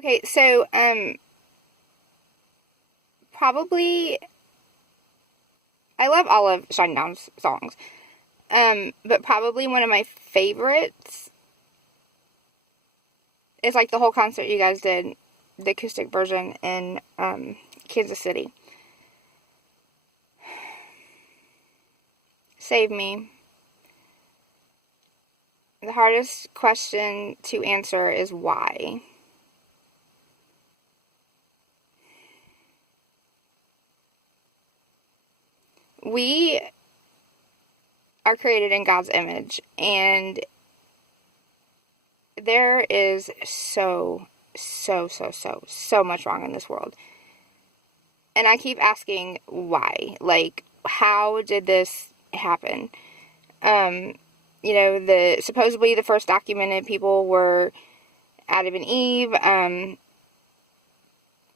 Okay, so, probably, I love all of Shinedown's songs. But probably one of my favorites is like the whole concert you guys did, the acoustic version in, Kansas City. Save Me. The hardest question to answer is why. We are created in God's image, and there is so much wrong in this world. And I keep asking why. Like, how did this happen? Supposedly the first documented people were Adam and Eve.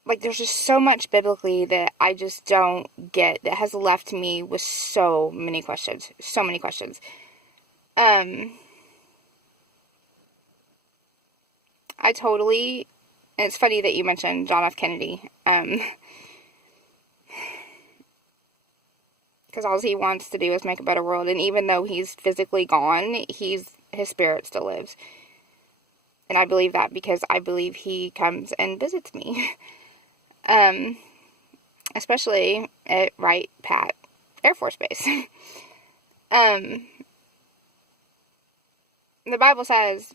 Like, there's just so much biblically that I just don't get, that has left me with so many questions. So many questions. I totally, and it's funny that you mentioned John F. Kennedy, because all he wants to do is make a better world, and even though he's physically gone, his spirit still lives. And I believe that because I believe he comes and visits me. Especially at Wright Pat Air Force Base. The Bible says,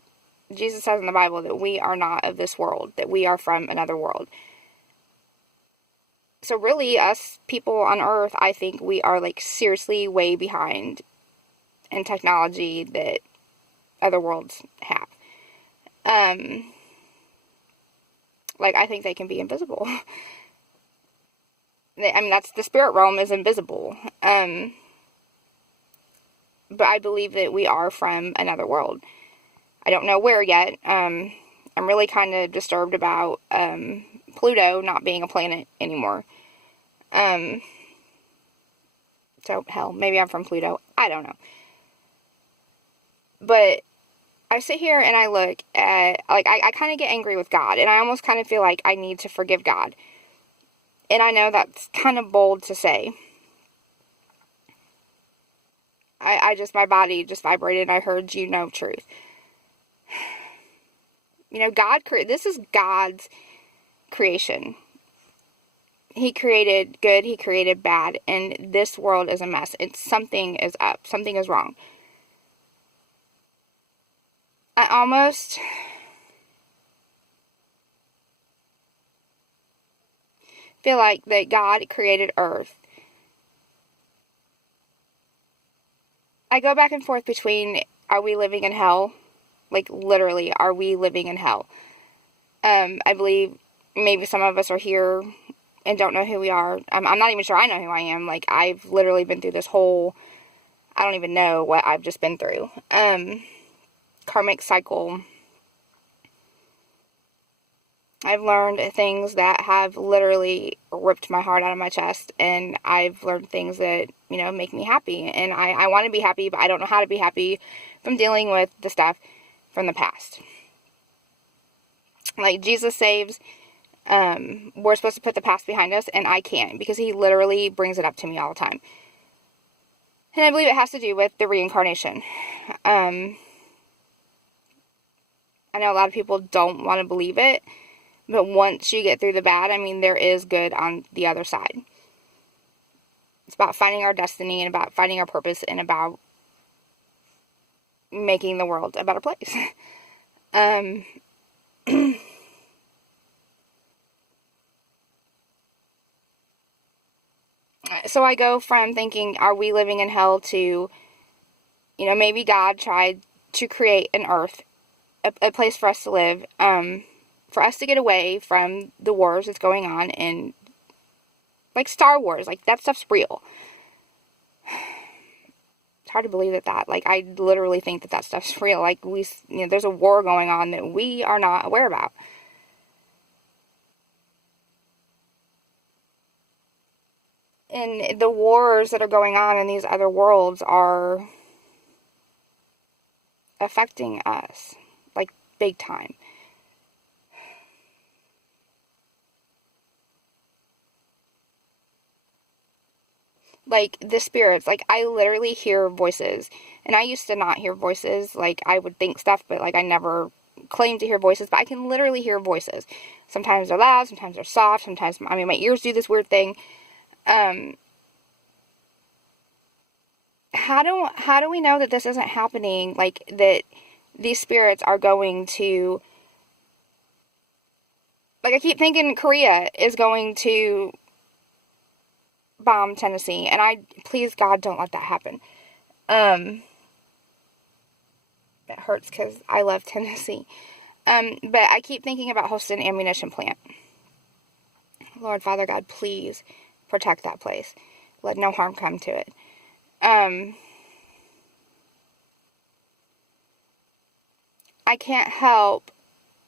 Jesus says in the Bible that we are not of this world, that we are from another world. So really, us people on Earth, I think we are like seriously way behind in technology that other worlds have. Like, I think they can be invisible. I mean, that's, the spirit realm is invisible. But I believe that we are from another world. I don't know where yet. I'm really kind of disturbed about Pluto not being a planet anymore. So, hell, maybe I'm from Pluto. I don't know. But I sit here and I look at, like, I kind of get angry with God. And I almost kind of feel like I need to forgive God. And I know that's kind of bold to say. My body just vibrated and I heard truth. This is God's creation. He created good, he created bad, and this world is a mess. Something is up, something is wrong. I almost feel like that God created Earth. I go back and forth between, are we living in hell? Like, literally, are we living in hell? I believe maybe some of us are here and don't know who we are. I'm not even sure I know who I am. Like, I've literally been through this whole, I don't even know what I've just been through. Karmic cycle. I've learned things that have literally ripped my heart out of my chest, and I've learned things that, make me happy, and I want to be happy, but I don't know how to be happy from dealing with the stuff from the past. Like, Jesus saves, we're supposed to put the past behind us, and I can't, because he literally brings it up to me all the time. And I believe it has to do with the reincarnation. I know a lot of people don't want to believe it, but once you get through the bad, I mean, there is good on the other side. It's about finding our destiny and about finding our purpose and about making the world a better place. So I go from thinking, are we living in hell, to, maybe God tried to create an earth, a place for us to live, for us to get away from the wars that's going on in, like, Star Wars. Like, that stuff's real. It's hard to believe that, like, I literally think that stuff's real. Like, there's a war going on that we are not aware about. And the wars that are going on in these other worlds are affecting us, like, big time. Like, the spirits, like, I literally hear voices. And I used to not hear voices. Like, I would think stuff, but, like, I never claimed to hear voices. But I can literally hear voices. Sometimes they're loud, sometimes they're soft, sometimes, I mean, my ears do this weird thing. How do we know that this isn't happening? Like, that these spirits are going to, like, I keep thinking Korea is going to bomb Tennessee, and please God, don't let that happen. It hurts because I love Tennessee. But I keep thinking about Holston Ammunition Plant. Lord, Father God, please protect that place. Let no harm come to it. I can't help,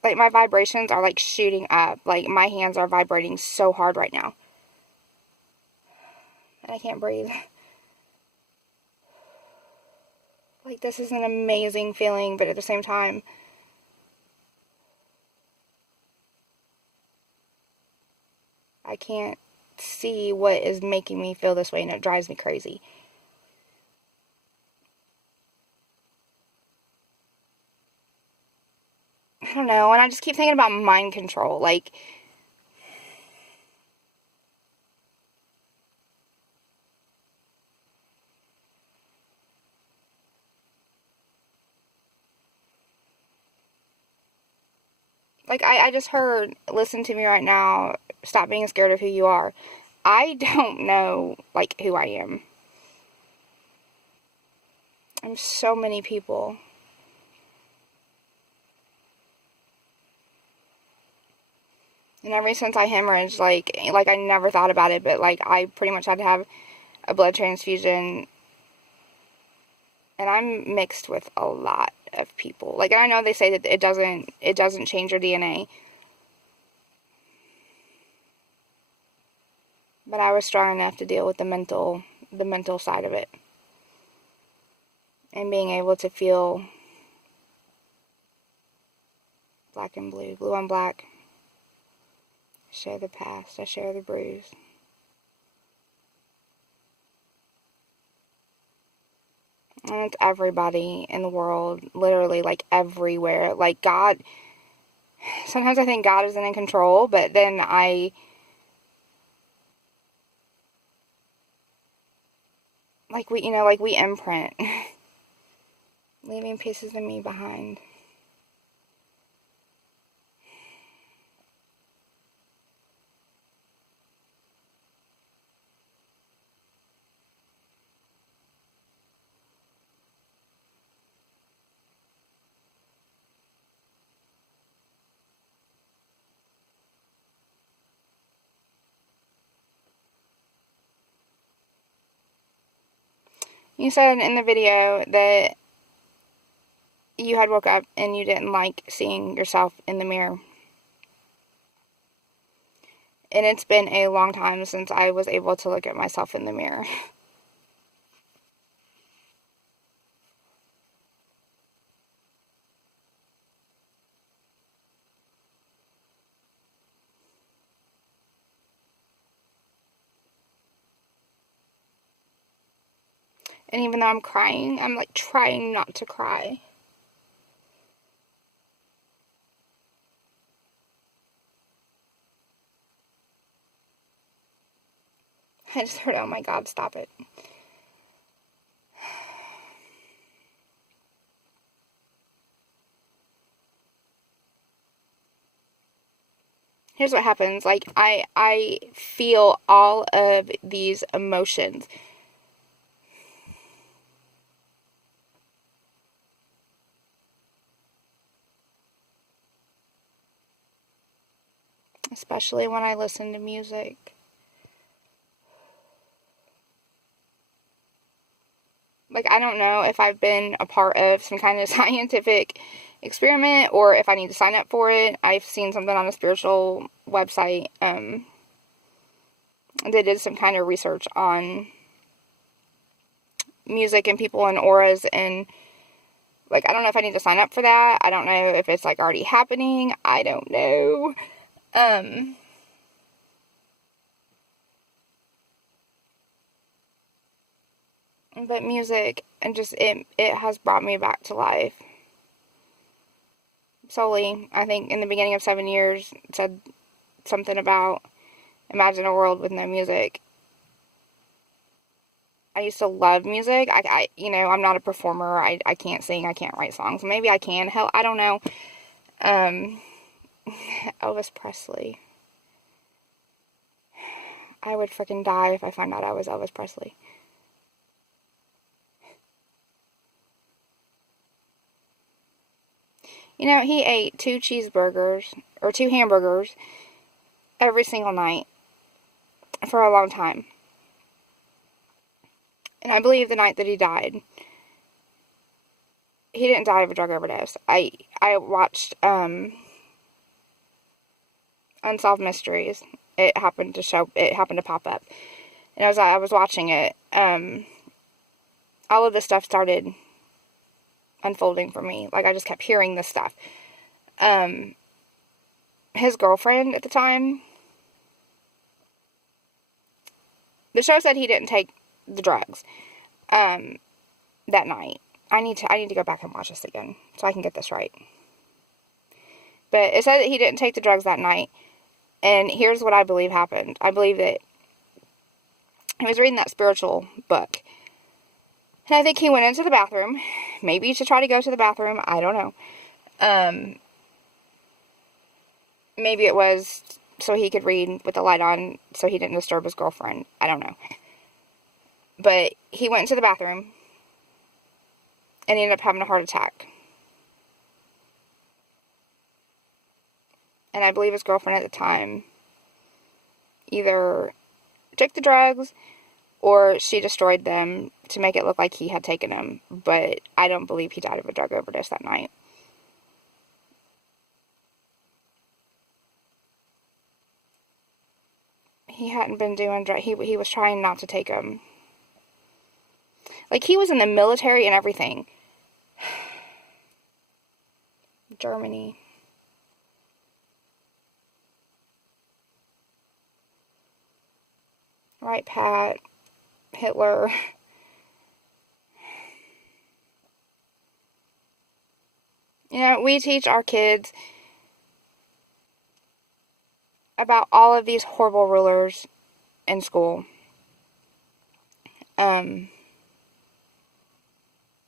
like, my vibrations are, like, shooting up. Like, my hands are vibrating so hard right now. And I can't breathe. Like, this is an amazing feeling, but at the same time, I can't see what is making me feel this way, and it drives me crazy. I don't know, and I just keep thinking about mind control. Like, I just heard, listen to me right now, stop being scared of who you are. I don't know, like, who I am. I'm so many people. And ever since I hemorrhaged, like I never thought about it, but, like, I pretty much had to have a blood transfusion. And I'm mixed with a lot of people. Like, I know they say that it doesn't change your DNA. But I was strong enough to deal with the mental side of it. And being able to feel black and blue, blue on black. I share the past, I share the bruise. And it's everybody in the world, literally, like, everywhere. Like, God, sometimes I think God isn't in control, but then we imprint. Leaving pieces of me behind. You said in the video that you had woke up and you didn't like seeing yourself in the mirror. And it's been a long time since I was able to look at myself in the mirror. And even though I'm crying, I'm, like, trying not to cry. I just heard, oh my God, stop it. Here's what happens. Like, I feel all of these emotions. Especially when I listen to music. Like, I don't know if I've been a part of some kind of scientific experiment or if I need to sign up for it. I've seen something on a spiritual website. They did some kind of research on music and people and auras, and, like, I don't know if I need to sign up for that. I don't know if it's, like, already happening. I don't know. But music, and just, it has brought me back to life. Solely, I think in the beginning of 7 years, it said something about imagine a world with no music. I used to love music. I'm not a performer. I can't sing. I can't write songs. Maybe I can. Hell, I don't know. Elvis Presley. I would freaking die if I found out I was Elvis Presley. He ate 2 cheeseburgers, or 2 hamburgers, every single night for a long time. And I believe the night that he died, he didn't die of a drug overdose. I watched Unsolved Mysteries. It happened to pop up. And as I was watching it, all of this stuff started unfolding for me. Like, I just kept hearing this stuff. His girlfriend at the time, the show said he didn't take the drugs that night. I need to go back and watch this again so I can get this right. But it said that he didn't take the drugs that night. And here's what I believe happened. I believe that he was reading that spiritual book. And I think he went into the bathroom, maybe to try to go to the bathroom. I don't know. Maybe it was so he could read with the light on so he didn't disturb his girlfriend. I don't know. But he went into the bathroom and he ended up having a heart attack. And I believe his girlfriend at the time either took the drugs or she destroyed them to make it look like he had taken them. But I don't believe he died of a drug overdose that night. He hadn't been doing drugs. He was trying not to take them. Like, he was in the military and everything. Germany. Right, Pat. Hitler. We teach our kids about all of these horrible rulers in school.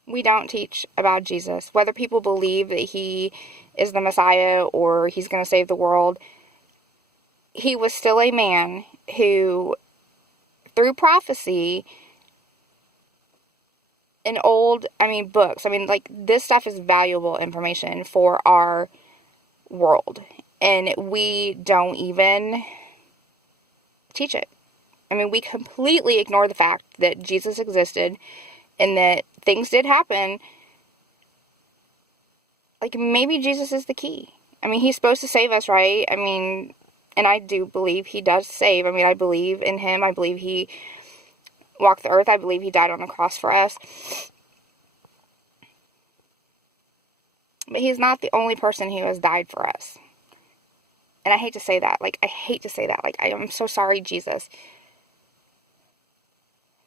We don't teach about Jesus. Whether people believe that he is the Messiah or he's going to save the world, he was still a man who, through prophecy in books, like, this stuff is valuable information for our world. And we don't even teach it. We completely ignore the fact that Jesus existed and that things did happen. Like, maybe Jesus is the key. He's supposed to save us, right? And I do believe he does save. I believe in him. I believe he walked the earth. I believe he died on the cross for us. But he's not the only person who has died for us. And I hate to say that. I am so sorry, Jesus.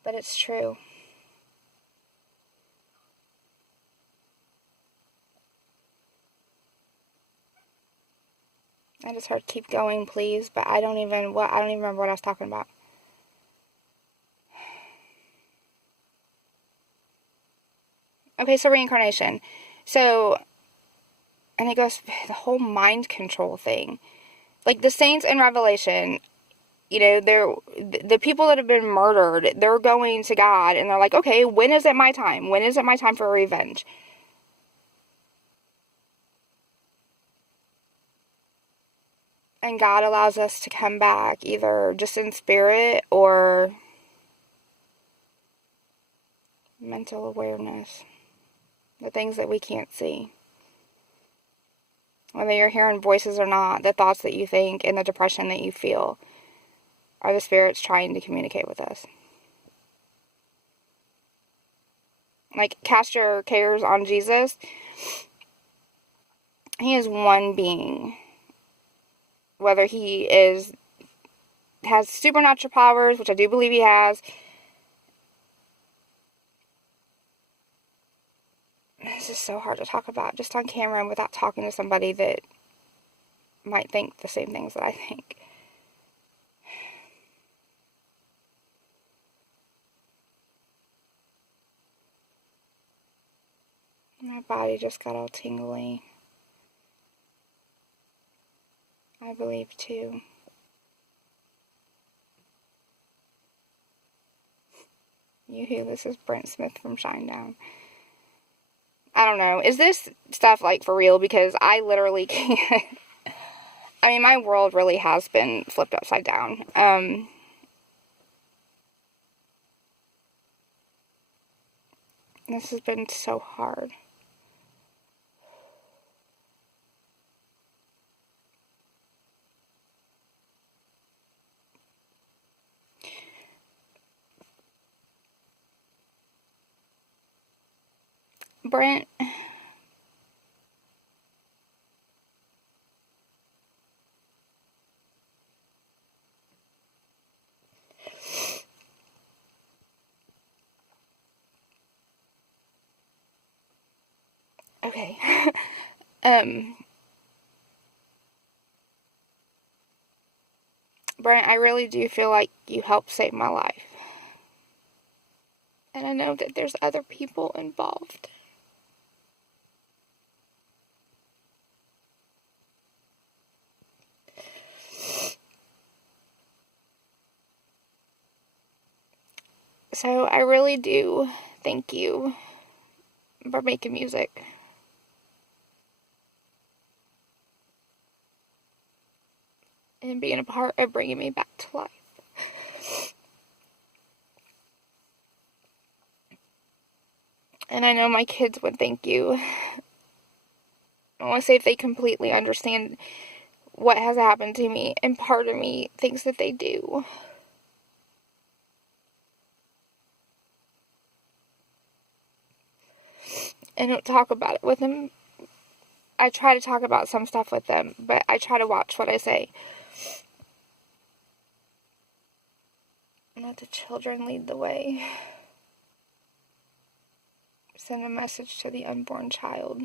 But it's true. I just heard keep going, please, but I don't even remember what I was talking about. Okay, so reincarnation. So, and it goes, the whole mind control thing. Like, the saints in Revelation, the people that have been murdered, they're going to God, and they're like, okay, when is it my time? When is it my time for revenge? And God allows us to come back, either just in spirit or mental awareness. The things that we can't see. Whether you're hearing voices or not, the thoughts that you think and the depression that you feel are the spirits trying to communicate with us. Like, cast your cares on Jesus. He is one being. Whether he has supernatural powers, which I do believe he has, this is so hard to talk about just on camera and without talking to somebody that might think the same things that I think. My body just got all tingly. I believe too. Yoo-hoo, this is Brent Smith from Shinedown. I don't know. Is this stuff like for real? Because I literally can't. I mean, my world really has been flipped upside down. This has been so hard. Brent, okay. Brent, I really do feel like you helped save my life. And I know that there's other people involved. So I really do thank you for making music. And being a part of bringing me back to life. And I know my kids would thank you. I want to say if they completely understand what has happened to me, and part of me thinks that they do. I don't talk about it with them. I try to talk about some stuff with them, but I try to watch what I say. Let the children lead the way. Send a message to the unborn child.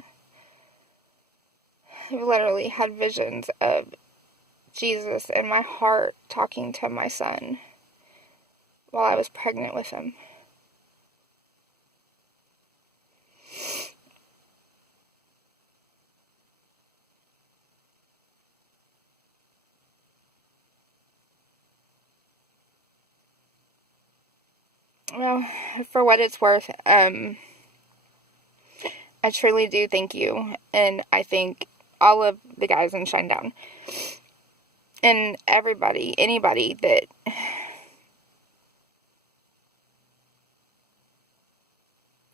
I've literally had visions of Jesus in my heart talking to my son while I was pregnant with him. Well, for what it's worth, I truly do thank you, and I thank all of the guys in Shinedown, and everybody, anybody that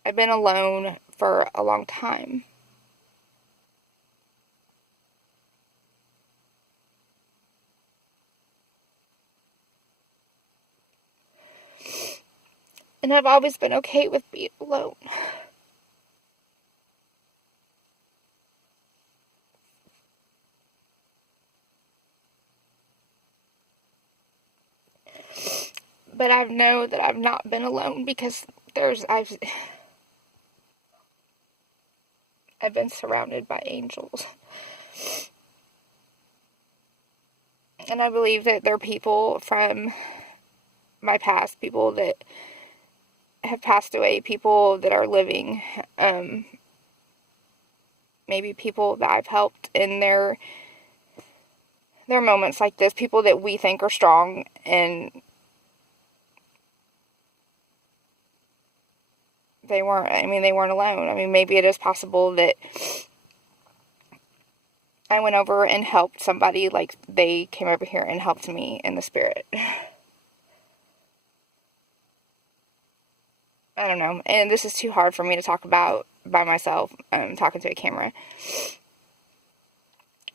I've been alone for a long time. And I've always been okay with being alone. But I know that I've not been alone because I've been surrounded by angels. And I believe that there are people from my past, people that have passed away, people that are living, maybe people that I've helped in their moments like this, people that we think are strong, and they weren't alone. I mean, maybe it is possible that I went over and helped somebody, like they came over here and helped me in the spirit. I don't know, and this is too hard for me to talk about by myself, talking to a camera.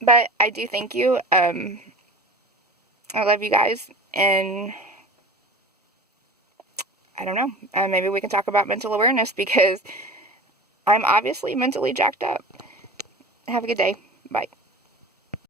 But I do thank you. I love you guys, and I don't know, maybe we can talk about mental awareness, because I'm obviously mentally jacked up. Have a good day. Bye.